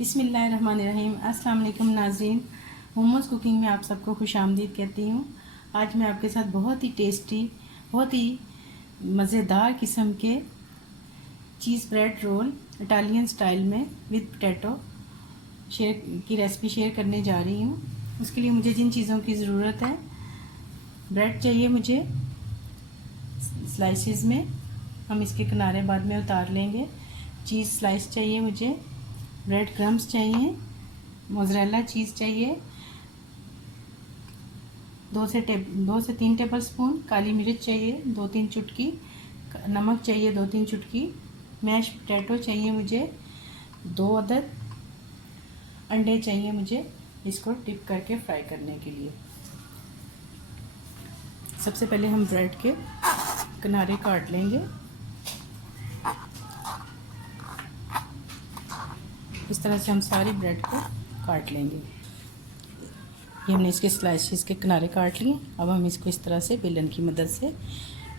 बिस्मिल्लाहिर्रहमानिर्रहीम। अस्सलाम वालेकुम नाज़रीन, मोमोज़ कुकिंग में आप सबको खुशामदीद कहती हूँ। आज मैं आपके साथ बहुत ही टेस्टी, बहुत ही मज़ेदार किस्म के चीज़ ब्रेड रोल इटालियन स्टाइल में विद पोटैटो की रेसिपी शेयर करने जा रही हूँ। उसके लिए मुझे जिन चीज़ों की ज़रूरत है, ब्रेड चाहिए मुझे स्लाइसिस में, हम इसके किनारे बाद में उतार लेंगे। चीज़ स्लाइस चाहिए मुझे, ब्रेड क्रम्स चाहिए, मोज़रेला चीज़ चाहिए, 2 से 3 टेबल स्पून काली मिर्च चाहिए, 2-3 चुटकी नमक चाहिए, 2-3 चुटकी मैश पोटैटो चाहिए मुझे, 2 अदद अंडे चाहिए मुझे इसको डिप करके फ्राई करने के लिए। सबसे पहले हम ब्रेड के किनारे काट लेंगे। इस तरह से हम सारी ब्रेड को काट लेंगे। ये हमने इसके स्लाइसेस के किनारे काट लिए। अब हम इसको इस तरह से बेलन की मदद से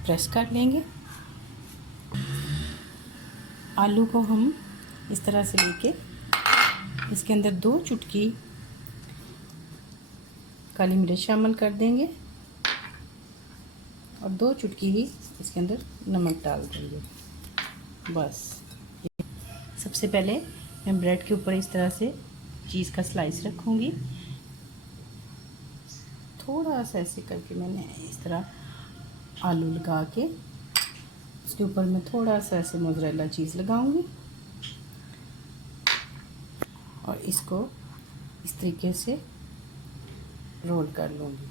प्रेस कर लेंगे। आलू को हम इस तरह से लेके इसके अंदर 2 चुटकी काली मिर्च शामिल कर देंगे और 2 चुटकी ही इसके अंदर नमक डाल देंगे। बस सबसे पहले मैं ब्रेड के ऊपर इस तरह से चीज़ का स्लाइस रखूँगी। थोड़ा सा ऐसे करके मैंने इस तरह आलू लगा के उसके ऊपर मैं थोड़ा सा ऐसे मोज़रेला चीज़ लगाऊंगी और इसको इस तरीके से रोल कर लूँगी।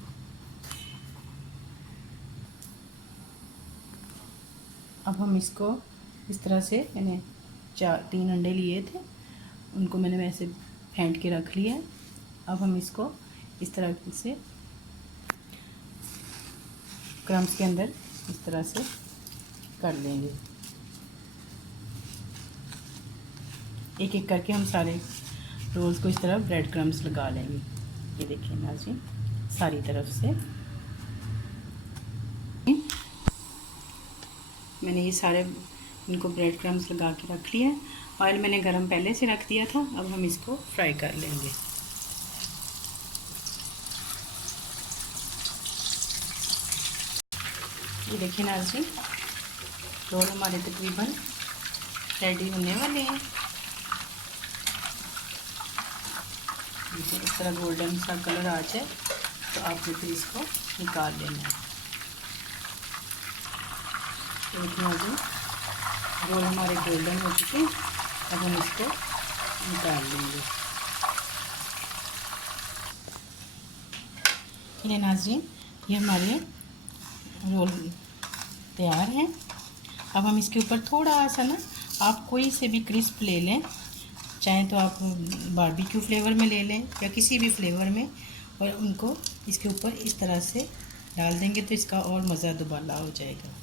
अब हम इसको इस तरह से, मैंने 3 अंडे लिए थे, उनको मैंने वैसे फेंट के रख लिया है। अब हम इसको इस तरह से क्रम्स के अंदर इस तरह से कर लेंगे। एक एक करके हम सारे रोल्स को इस तरह ब्रेड क्रम्स लगा लेंगे। ये देखिए नाज़रीन, सारी तरफ से मैंने ये सारे इनको ब्रेड क्रम्स लगा के रख लिया। ऑयल मैंने गरम पहले से रख दिया था। अब हम इसको फ्राई कर लेंगे। ये देखिए नाज़रीन, रोल हमारे तकरीबन रेडी होने वाले हैं। इस तरह गोल्डन सा कलर आ जाए तो आपने फिर इसको निकाल लेना है। तो देखिए नाज़रीन, रोल हमारे गोल्डन हो चुके हैं। अब हम इसको निकाल लेंगे। ये नाज़रीन, ये हमारे रोल तैयार हैं। अब हम इसके ऊपर थोड़ा सा ना, आप कोई से भी क्रिस्प ले लें, चाहे तो आप बारबेक्यू फ्लेवर में ले लें या किसी भी फ्लेवर में, और उनको इसके ऊपर इस तरह से डाल देंगे तो इसका और मज़ा दुबाला हो जाएगा।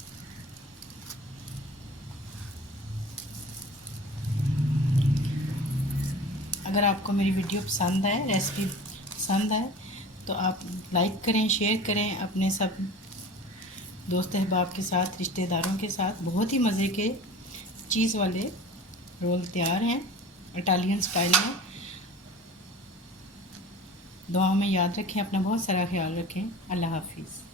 अगर आपको मेरी वीडियो पसंद आए, रेसिपी पसंद आए, तो आप लाइक करें, शेयर करें अपने सब दोस्त अहबाब के साथ, रिश्तेदारों के साथ। बहुत ही मज़े के चीज़ वाले रोल तैयार हैं इटालियन स्टाइल में। दुआ में याद रखें, अपना बहुत सारा ख्याल रखें। अल्लाह हाफिज़।